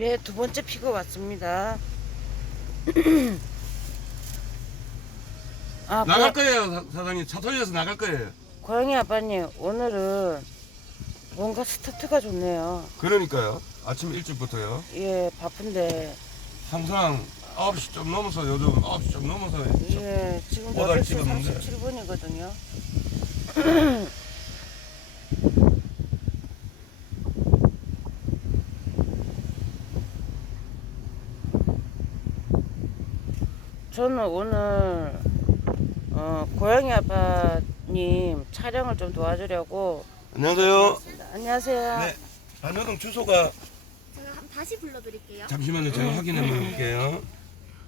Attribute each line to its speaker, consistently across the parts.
Speaker 1: 네, 두 번째 픽업 왔습니다. 아,
Speaker 2: 나갈
Speaker 1: 고,
Speaker 2: 거예요 사- 사장님 차 돌려서 나갈 거예요
Speaker 1: 고양이 아빠님, 오늘은 뭔가 스타트가 좋네요.
Speaker 2: 그러니까요 아침 일찍부터요
Speaker 1: 예, 바쁜데.
Speaker 2: 항상 9시 좀 넘어서 요즘 9시 좀 넘어서
Speaker 1: 예, 지금
Speaker 2: 오다를
Speaker 1: 8시
Speaker 2: 찍었는데.
Speaker 1: 37분이거든요. 저는 오늘 어, 고양이 아빠님 촬영을 좀 도와주려고
Speaker 2: 안녕하세요
Speaker 1: 안녕하세요.
Speaker 2: 네 반여동 주소가
Speaker 3: 제가 한 다시 불러드릴게요.
Speaker 2: 잠시만요 제가 확인해 볼게요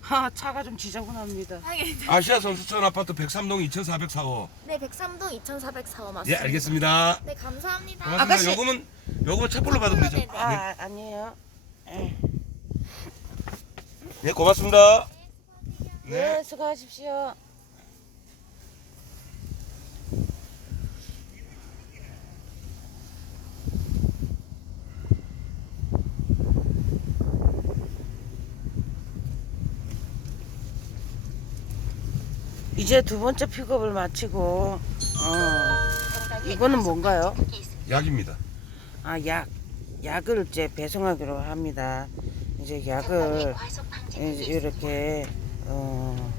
Speaker 1: 하, 차가 좀 지저분합니다.
Speaker 2: 아시아 선수촌 아파트 103동 2404호
Speaker 3: 네, 103동 2404호
Speaker 2: 예
Speaker 3: 맞습니다.
Speaker 2: 알겠습니다
Speaker 3: 네, 감사합니다.
Speaker 2: 고맙습니다
Speaker 1: 아가씨.
Speaker 2: 요금은 요금은 첩불로 받으면 되죠
Speaker 3: 네네.
Speaker 1: 아, 아니에요. 예.
Speaker 2: 네 고맙습니다
Speaker 1: 네,
Speaker 2: 네
Speaker 1: 수고하십시오. 이제 두 번째 픽업을 마치고 어, 이거는 뭔가요?
Speaker 2: 약입니다
Speaker 1: 아, 약. 약을 이제 배송하기로 합니다. 이제 약을 이제 이렇게 어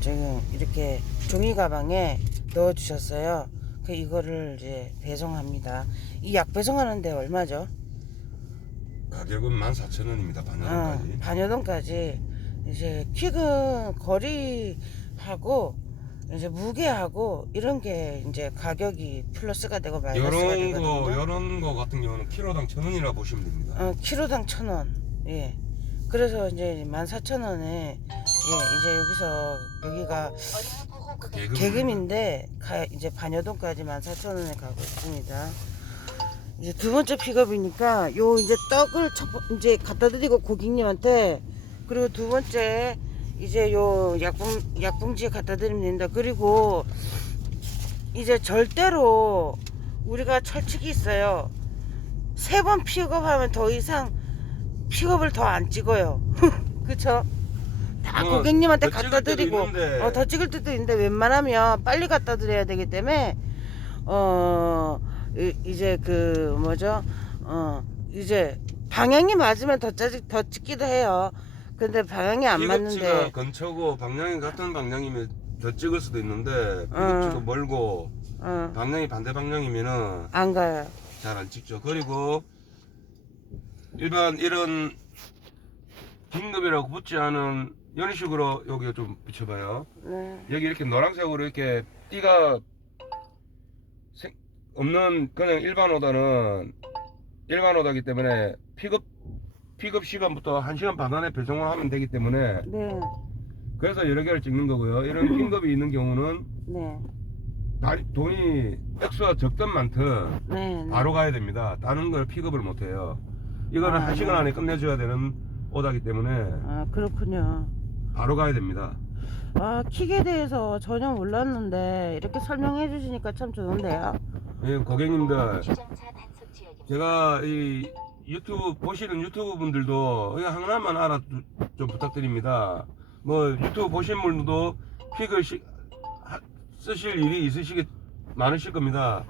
Speaker 1: 지금 이렇게 종이 가방에 넣어 주셨어요. 그 이거를 이제 배송합니다. 이 약 배송하는데 얼마죠?
Speaker 2: 가격은 14,000원입니다
Speaker 1: 어,
Speaker 2: 반여동까지
Speaker 1: 반여동까지 이제 퀵은 거리하고 이제 무게하고 이런 게 이제 가격이 플러스가 되고 마이너스가 되거든요.
Speaker 2: 요런 거 같은 경우는 키로당 1,000원이라 보시면 됩니다
Speaker 1: 어, 키로당 천 원. 예. 그래서 이제 만 사천 원에 예, 이제 여기서 여기가
Speaker 2: 개금
Speaker 1: 개금인데 가, 이제 반여동까지 만 사천 원에 가고 있습니다. 이제 두 번째 픽업이니까 요 이제 떡을 첫, 번- 이제 갖다 드리고 고객님한테 그리고 두 번째 이제 요 약봉 약봉지에 갖다 드리면 된다. 그리고 이제 절대로 우리가 철칙이 있어요. 세 번 픽업하면 더 이상 픽업을 더 안 찍어요. 그쵸? 다
Speaker 2: 어,
Speaker 1: 고객님한테
Speaker 2: 더
Speaker 1: 갖다
Speaker 2: 찍을 때도
Speaker 1: 드리고
Speaker 2: 있는데.
Speaker 1: 어, 더 찍을 때도 있는데 웬만하면 빨리 갖다 드려야 되기 때문에 어 이, 이제 그 뭐죠? 어 이제 방향이 맞으면 더 짜지 더 찍기도 해요. 근데 방향이 안
Speaker 2: 피급지가
Speaker 1: 맞는데
Speaker 2: 근처고 방향이 같은 방향이면 더 찍을 수도 있는데 피급지도
Speaker 1: 어.
Speaker 2: 멀고
Speaker 1: 어,
Speaker 2: 방향이 반대 방향이면은
Speaker 1: 안 가요.
Speaker 2: 잘 안 찍죠. 그리고 일반 이런 긴급이라고 붙지 않은 이런 식으로 여기 좀 붙여봐요.
Speaker 1: 네.
Speaker 2: 여기 이렇게 노란색으로 이렇게 띠가 생- 없는 그냥 일반 오다는 일반 오다기 때문에 픽업 픽업 시간부터 1시간 반 안에 배송을 하면 되기 때문에
Speaker 1: 네.
Speaker 2: 그래서 여러 개를 찍는 거고요. 이런 긴급이 있는 경우는
Speaker 1: 네.
Speaker 2: 다- 돈이 액수가 적든 많든
Speaker 1: 네. 네.
Speaker 2: 바로 가야 됩니다. 다른 걸 픽업을 못 해요. 이거는
Speaker 1: 아,
Speaker 2: 한 시간
Speaker 1: 네.
Speaker 2: 안에 끝내줘야 되는 오다기 때문에
Speaker 1: 아, 그렇군요.
Speaker 2: 바로 가야 됩니다.
Speaker 1: 아, 킥에 대해서 전혀 몰랐는데 이렇게 설명해 주시니까 참 좋은데요.
Speaker 2: 예, 고객님들 제가 이 유튜브 보시는 유튜브 분들도 하나만 알아 좀 부탁드립니다. 뭐 유튜브 보시는 분들도 픽을 시- 하- 쓰실 일이 있으시겠 많으실 겁니다.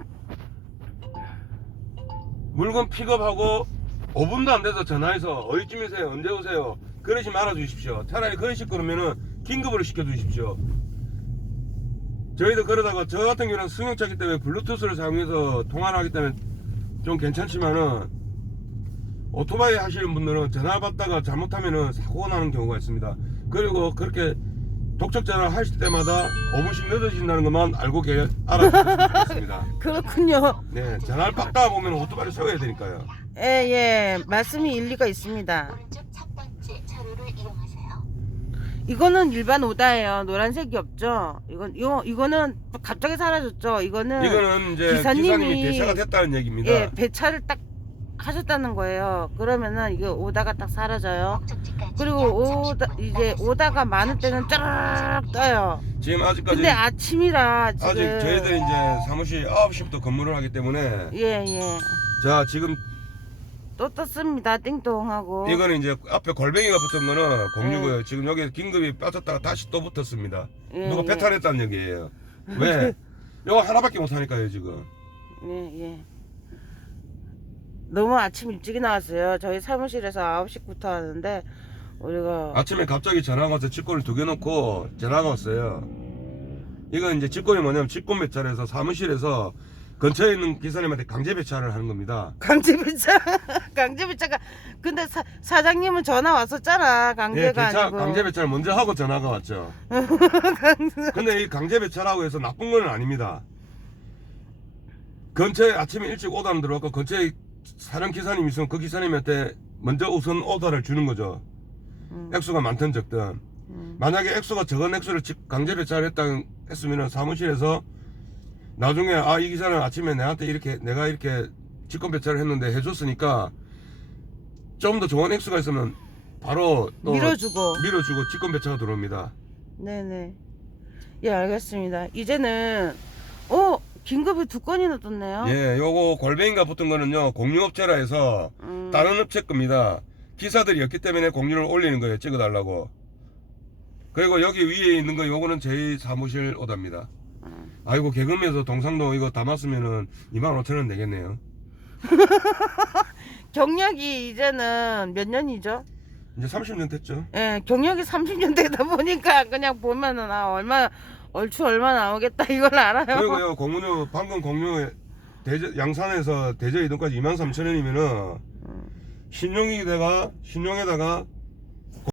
Speaker 2: 물건 픽업하고 5분도 안 돼서 전화해서 어디쯤이세요? 언제 오세요? 그러지 말아 주십시오. 차라리 그러실 거면은 긴급으로 시켜 주십시오. 저희도 그러다가 저 같은 경우는 승용차기 때문에 블루투스를 사용해서 통화를 하기 때문에 좀 괜찮지만은 오토바이 하시는 분들은 전화 받다가 잘못하면은 사고가 나는 경우가 있습니다. 그리고 그렇게 독촉 전화 하실 때마다 5분씩 늦어진다는 것만 알고 계 알아주시면 좋겠습니다.
Speaker 1: 그렇군요.
Speaker 2: 네, 전화를 받다가 보면 오토바이를 세워야 되니까요.
Speaker 1: 예, 예. 말씀이 일리가 있습니다.
Speaker 3: 오른쪽 첫 번째 차로를 이용하세요.
Speaker 1: 이거는 일반 오다예요. 노란색이 없죠? 이건, 이거, 이거는 갑자기 사라졌죠? 이거는.
Speaker 2: 이거는 이제
Speaker 1: 기사님이-
Speaker 2: 기사님이 배차가 됐다는 얘기입니다.
Speaker 1: 예, 배차를 딱 하셨다는 거예요. 그러면은 이거 오다가 딱 사라져요.
Speaker 3: 목적지까지
Speaker 1: 그리고
Speaker 3: 약
Speaker 1: 오다,
Speaker 3: 30분
Speaker 1: 이제 오다가 많을 때는 짜르륵 떠요.
Speaker 2: 지금 아직까지
Speaker 1: 근데 아침이라 지금.
Speaker 2: 아직 저희들이 이제 사무실 9시부터 근무를 하기 때문에
Speaker 1: 예, 예.
Speaker 2: 자 지금
Speaker 1: 또 떴습니다. 띵동하고.
Speaker 2: 이거는 이제 앞에 골뱅이가 붙은 거는 공유고요.
Speaker 1: 네.
Speaker 2: 지금 여기 긴급이 빠졌다가 다시 또 붙었습니다.
Speaker 1: 예,
Speaker 2: 누가
Speaker 1: 예.
Speaker 2: 배탈했다는 얘기예요. 왜? 이거 하나밖에 못 하니까요 지금.
Speaker 1: 예, 예. 너무 아침 일찍 나왔어요. 저희 사무실에서 9시부터 하는데 우리가
Speaker 2: 아침에 갑자기 전화가 와서 직권을 두 개 놓고 전화가 왔어요. 이건 이제 직권이 뭐냐면 직권 해서 사무실에서 근처에 있는 기사님한테 강제 배차를 하는 겁니다.
Speaker 1: 강제 배차 강제 배차가 근데 사, 사장님은 전화 왔었잖아.
Speaker 2: 예,
Speaker 1: 강제가
Speaker 2: 배차,
Speaker 1: 아니고.
Speaker 2: 강제 배차를 먼저 하고 전화가 왔죠. 근데 이 강제 배차라고 해서 나쁜 건 아닙니다. 근처에 아침에 일찍 오다는 들어왔고 근처에 사령 기사님 있으면 그 기사님한테 먼저 우선 오더를 주는 거죠.
Speaker 1: 음,
Speaker 2: 액수가 많든 적든.
Speaker 1: 음.
Speaker 2: 만약에 액수가 적은 액수를 직- 강제 배차를 했다 했으면은 사무실에서 나중에 아 이 기사는 아침에 내한테 이렇게 내가 이렇게 직권 배차를 했는데 해줬으니까 좀 더 좋은 액수가 있으면 바로 또
Speaker 1: 밀어주고.
Speaker 2: 밀어주고 직권 배차가 들어옵니다.
Speaker 1: 네네. 예 알겠습니다. 이제는 어 긴급이 두 건이나 떴네요.
Speaker 2: 예, 요거 골뱅이가 붙은 거는요 공유업체라 해서
Speaker 1: 음,
Speaker 2: 다른 업체 겁니다. 기사들이 없기 때문에 공유를 올리는 거예요. 찍어달라고. 그리고 여기 위에 있는 거 요거는 저희 사무실 오답니다.
Speaker 1: 음.
Speaker 2: 아이고 개금에서 동상도 이거 담았으면은 2만 5천 원 되겠네요.
Speaker 1: 경력이 이제는 몇 년이죠?
Speaker 2: 이제 30년 됐죠.
Speaker 1: 예, 경력이 30년 되다 보니까 그냥 보면은 아 얼마 얼추 얼마 나오겠다 이걸 알아요.
Speaker 2: 그리고요 공유 방금 공유 대저, 양산에서 대저 이동까지 2만 3천 원이면은
Speaker 1: 음.
Speaker 2: 신용에다가 신용에다가